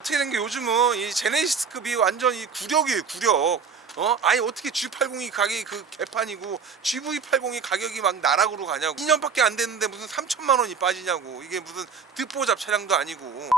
어떻게 된 게 요즘은 이 제네시스급이 완전 이 구력이에요 구력. 어? 아니 어떻게 G80이 가격이 그 개판이고 GV80이 가격이 막 나락으로 가냐고. 2년밖에 안 됐는데 무슨 3천만 원이 빠지냐고. 이게 무슨 듣보잡 차량도 아니고.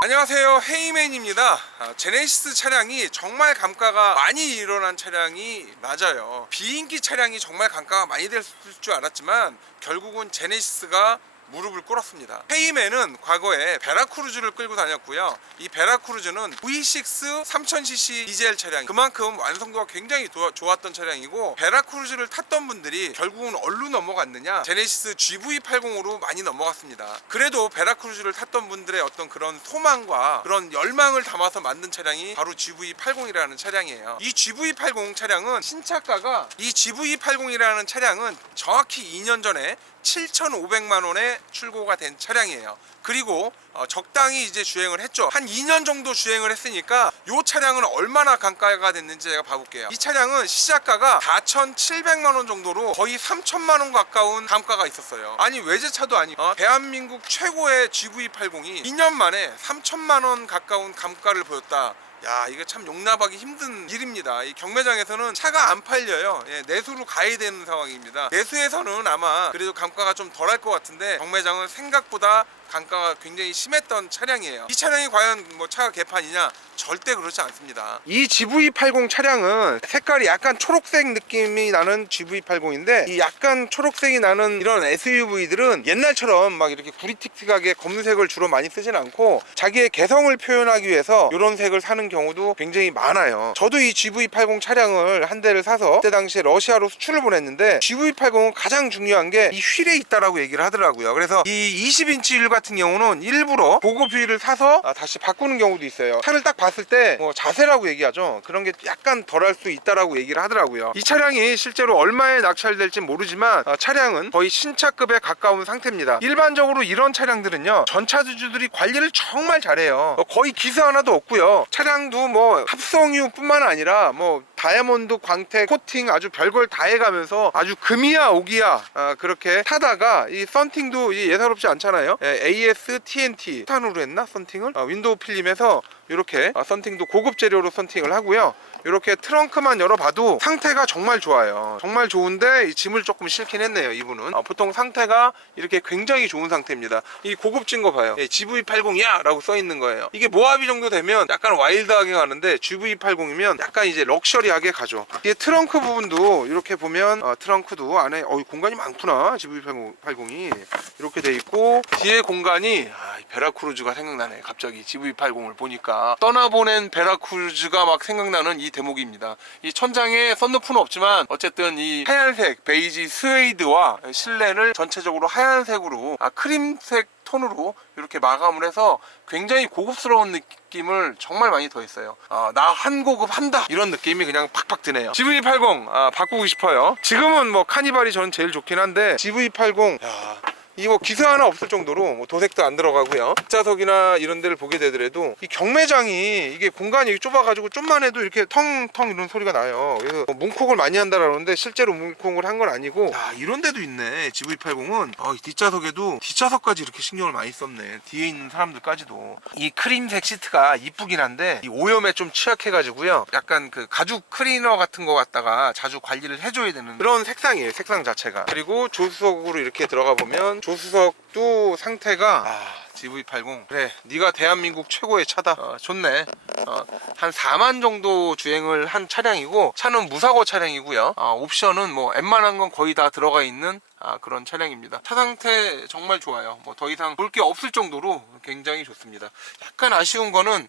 안녕하세요. 헤이맨입니다. 아, 제네시스 차량이 정말 감가가 많이 일어난 차량이 맞아요. 비인기 차량이 정말 감가가 많이 됐을 줄 알았지만 결국은 제네시스가 무릎을 꿇었습니다. 헤이맨은 과거에 베라크루즈를 끌고 다녔고요. 이 베라크루즈는 V6 3000cc 디젤 차량 그만큼 완성도가 굉장히 도- 좋았던 차량이고 베라크루즈를 탔던 분들이 결국은 얼로 넘어갔느냐 제네시스 GV80으로 많이 넘어갔습니다. 그래도 베라크루즈를 탔던 분들의 어떤 그런 소망과 그런 열망을 담아서 만든 차량이 바로 GV80이라는 차량이에요. 이 GV80 차량은 신차가가 이 GV80이라는 차량은 정확히 2년 전에 7,500만 원에 출고가 된 차량이에요. 그리고 어, 적당히 이제 주행을 했죠. 한 2년 정도 주행을 했으니까 이 차량은 얼마나 감가가 됐는지 제가 봐볼게요. 이 차량은 시작가가 4,700만 원 정도로 거의 3천만 원 가까운 감가가 있었어요. 아니 외제차도 아니고 어, 대한민국 최고의 GV80이 2년 만에 3천만 원 가까운 감가를 보였다. 야 이거 참 용납하기 힘든 일입니다. 이 경매장에서는 차가 안 팔려요. 예, 내수로 가야 되는 상황입니다. 내수에서는 아마 그래도 감가가 좀 덜할 것 같은데 경매장은 생각보다 감가가 굉장히 심했던 차량이에요. 이 차량이 과연 뭐 차가 개판이냐? 절대 그렇지 않습니다. 이 GV80 차량은 색깔이 약간 초록색 느낌이 나는 GV80인데 이 약간 초록색이 나는 이런 SUV들은 옛날처럼 막 이렇게 구리틱틱하게 검은색을 주로 많이 쓰진 않고 자기의 개성을 표현하기 위해서 이런 색을 사는 경우도 굉장히 많아요. 저도 이 GV80 차량을 한 대를 사서 그때 당시에 러시아로 수출을 보냈는데 GV80은 가장 중요한 게 이 휠에 있다라고 얘기를 하더라고요. 그래서 이 20인치 휠 같은 경우는 일부러 보급 휠을 사서 아, 다시 바꾸는 경우도 있어요. 차를 딱 봤을 때 뭐 자세라고 얘기하죠. 그런 게 약간 덜할 수 있다라고 얘기를 하더라고요. 이 차량이 실제로 얼마에 낙찰될지 모르지만 아, 차량은 거의 신차급에 가까운 상태입니다. 일반적으로 이런 차량들은요 전차주주들이 관리를 정말 잘해요. 어, 거의 기스 하나도 없고요. 차량도 뭐 합성유 뿐만 아니라 뭐 다이아몬드 광택 코팅 아주 별걸 다 해가면서 아주 금이야 오기야 아, 그렇게 타다가 이 썬팅도 이 예사롭지 않잖아요. 예, AS TNT 탄으로 했나 썬팅을? 아, 윈도우 필름에서 이렇게 아, 썬팅도 고급 재료로 썬팅을 하고요. 이렇게 트렁크만 열어봐도 상태가 정말 좋아요. 정말 좋은데 이 짐을 조금 실긴 했네요 이분은. 아, 보통 상태가 이렇게 굉장히 좋은 상태입니다. 이 고급진 거 봐요. 예, GV80이야? 라고 써 있는 거예요. 이게 모하비 정도 되면 약간 와일드하게 가는데 GV80이면 약간 이제 럭셔리하게 가죠. 뒤에 트렁크 부분도 이렇게 보면 어, 트렁크도 안에 어, 공간이 많구나 GV80이. 이렇게 돼 있고 뒤에 공간이 아, 이 베라크루즈가 생각나네 갑자기 GV80을 보니까 떠나보낸 베라크루즈가 막 생각나는 이 대목입니다 이 천장에 썬루프는 없지만 어쨌든 이 하얀색 베이지 스웨이드와 실내를 전체적으로 하얀색으로 아, 크림색 톤으로 이렇게 마감을 해서 굉장히 고급스러운 느낌을 정말 많이 더했어요. 아, 나한 고급 한다 이런 느낌이 그냥 팍팍 드네요. GV80 아, 바꾸고 싶어요. 지금은 뭐 카니발이 저는 제일 좋긴 한데 GV80 야, 이거 기스 하나 없을 정도로 뭐 도색도 안 들어가고요. 뒷좌석이나 이런 데를 보게 되더라도 이 경매장이 이게 공간이 좁아가지고 좀만 해도 이렇게 텅텅 이런 소리가 나요. 그래서 뭐 문콕을 많이 한다라는데 실제로 문콕을 한 건 아니고 야 이런 데도 있네. GV80은 어, 이 뒷좌석에도 뒷좌석까지 이렇게 신경을 많이 썼네. 뒤에 있는 사람들까지도 이 크림색 시트가 이쁘긴 한데 이 오염에 좀 취약해가지고요. 약간 그 가죽 클리너 같은 거 갖다가 자주 관리를 해줘야 되는 그런 색상이에요. 색상 자체가. 그리고 조수석으로 이렇게 들어가 보면 조수석도 상태가 아, GV80 그래 네가 대한민국 최고의 차다. 어, 좋네. 어, 한 4만 정도 주행을 한 차량이고 차는 무사고 차량이고요. 어, 옵션은 뭐 웬만한 건 거의 다 들어가 있는 아, 그런 차량입니다. 차 상태 정말 좋아요. 뭐 더 이상 볼 게 없을 정도로 굉장히 좋습니다. 약간 아쉬운 거는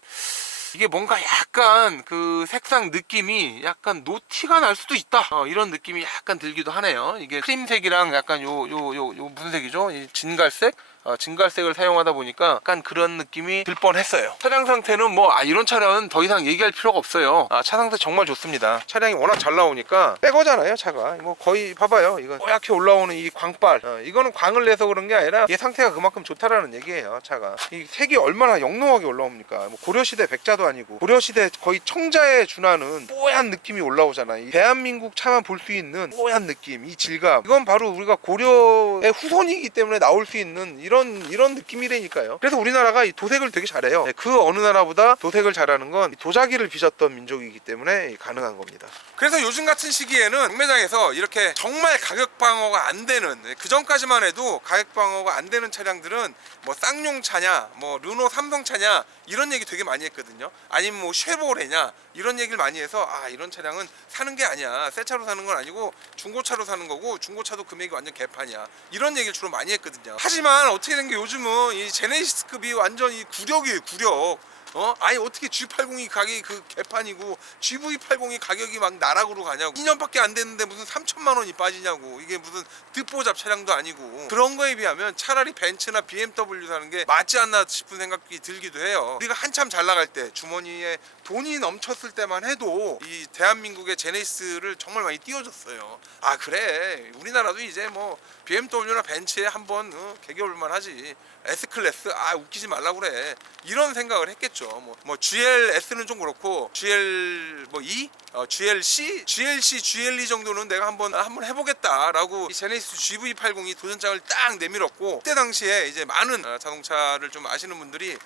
이게 뭔가 약간 그 색상 느낌이 약간 노티가 날 수도 있다. 어, 이런 느낌이 약간 들기도 하네요. 이게 크림색이랑 약간 요 요 요요 무슨 색이죠? 이 진갈색 어, 진갈색을 사용하다 보니까 약간 그런 느낌이 들 뻔했어요. 차량 상태는 뭐 아, 이런 차량은 더 이상 얘기할 필요가 없어요. 아, 차 상태 정말 좋습니다. 차량이 워낙 잘 나오니까 빼거잖아요 차가. 뭐 거의 봐봐요. 이거 뽀얗게 올라오는 이 광발 어, 이거는 광을 내서 그런 게 아니라 얘 상태가 그만큼 좋다라는 얘기예요 차가. 이 색이 얼마나 영롱하게 올라옵니까? 뭐 고려시대 백자도 아니고 고려시대 거의 청자에 준하는 뽀얀 느낌이 올라오잖아 이 대한민국 차만 볼 수 있는 뽀얀 느낌 이 질감. 이건 바로 우리가 고려의 후손이기 때문에 나올 수 있는 이런 이런 느낌이라니까요. 그래서 우리나라가 이 도색을 되게 잘해요. 네, 그 어느 나라보다 도색을 잘하는 건이 도자기를 빚었던 민족이기 때문에 가능한 겁니다. 그래서 요즘 같은 시기에는 경매장에서 이렇게 정말 가격 방어가 안 되는 그 전까지만 해도 가격 방어가 안 되는 차량들은 뭐 쌍용 차냐, 뭐 르노 삼성 차냐 이런 얘기 되게 많이 했거든요. 아니면 뭐 쉐보레냐 이런 얘기를 많이 해서 아 이런 차량은 사는 게 아니야. 새 차로 사는 건 아니고 중고차로 사는 거고 중고차도 금액이 완전 개판이야. 이런 얘기를 주로 많이 했거든요. 하지만 어떻게 된 게 요즘은 이 제네시스급이 완전 이 구력이에요 구력. 어? 아니 어떻게 G80이 가격이 그 개판이고 GV80이 가격이 막 나락으로 가냐고. 2년밖에 안 됐는데 무슨 3천만 원이 빠지냐고. 이게 무슨 듣보잡 차량도 아니고. 그런 거에 비하면 차라리 벤츠나 BMW 사는 게 맞지 않나 싶은 생각이 들기도 해요. 우리가 한참 잘 나갈 때 주머니에 돈이 넘쳤을 때만 해도 이 대한민국의 제네시스를 정말 많이 띄워줬어요. 아 그래. 우리나라도 이제 뭐 BMW나 벤츠에 한번 어, 개겨올만 하지. S클래스 아 웃기지 말라 그래. 이런 생각을 했겠죠 뭐, 뭐 GLS는 좀 그렇고 GL 뭐 E? 어, GLC GLC GLE 정도는 내가 한번 한번 해보겠다라고 이 제네시스 GV80이 도전장을 딱 내밀었고 그때 당시에 이제 많은 어, 자동차를 좀 아시는 분들이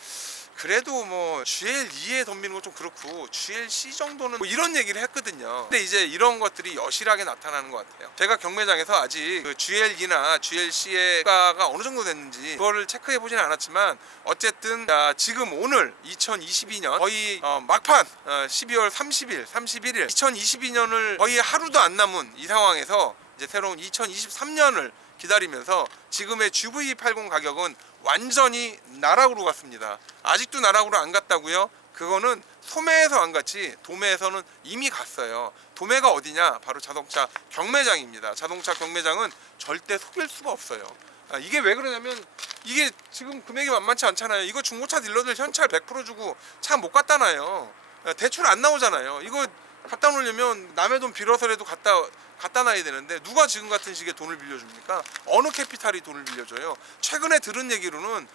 그래도 뭐 GL2에 덤비는 건 좀 그렇고 GLC 정도는 뭐 이런 얘기를 했거든요. 근데 이제 이런 것들이 여실하게 나타나는 것 같아요. 제가 경매장에서 아직 그 GL2나 GLC의 가가 어느 정도 됐는지 그거를 체크해 보진 않았지만 어쨌든 자, 지금 오늘 2022년 거의 어, 막판 어, 12월 30일, 31일 2022년을 거의 하루도 안 남은 이 상황에서 이제 새로운 2023년을 기다리면서 지금의 GV80 가격은 완전히 나락으로 갔습니다. 아직도 나락으로 안 갔다고요? 그거는 소매에서 안 갔지 도매에서는 이미 갔어요. 도매가 어디냐? 바로 자동차 경매장입니다. 자동차 경매장은 절대 속일 수가 없어요. 아, 이게 왜 그러냐면 이게 지금 금액이 만만치 않잖아요. 이거 중고차 딜러들 현찰 100% 주고 차 못 갖다 놔요. 아, 대출 안 나오잖아요. 이거 갖다 놓으려면 남의 돈 빌어서라도 갖다 갖다 놔야 되는데 누가 지금 같은 시기에 돈을 빌려줍니까? 어느 캐피탈이 돈을 빌려줘요? 최근에 들은 얘기로는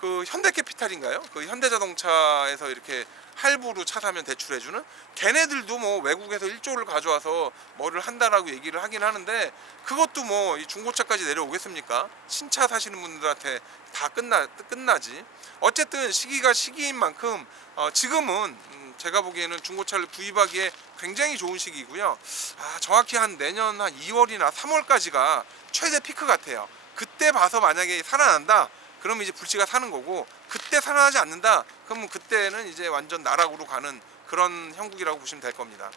그 현대캐피탈인가요? 그 현대자동차에서 이렇게 할부로 차 사면 대출해주는 걔네들도 뭐 외국에서 1조를 가져와서 뭐를 한다라고 얘기를 하긴 하는데 그것도 뭐 이 중고차까지 내려오겠습니까? 신차 사시는 분들한테 다 끝나 끝나지. 어쨌든 시기가 시기인 만큼 어, 지금은 음, 제가 보기에는 중고차를 구입하기에 굉장히 좋은 시기고요. 아, 정확히 한 내년 한 2월이나 3월까지가 최대 피크 같아요. 그때 봐서 만약에 살아난다. 그러면 이제 불씨가 사는 거고 그때 살아나지 않는다. 그러면 그때는 이제 완전 나락으로 가는 그런 형국이라고 보시면 될 겁니다.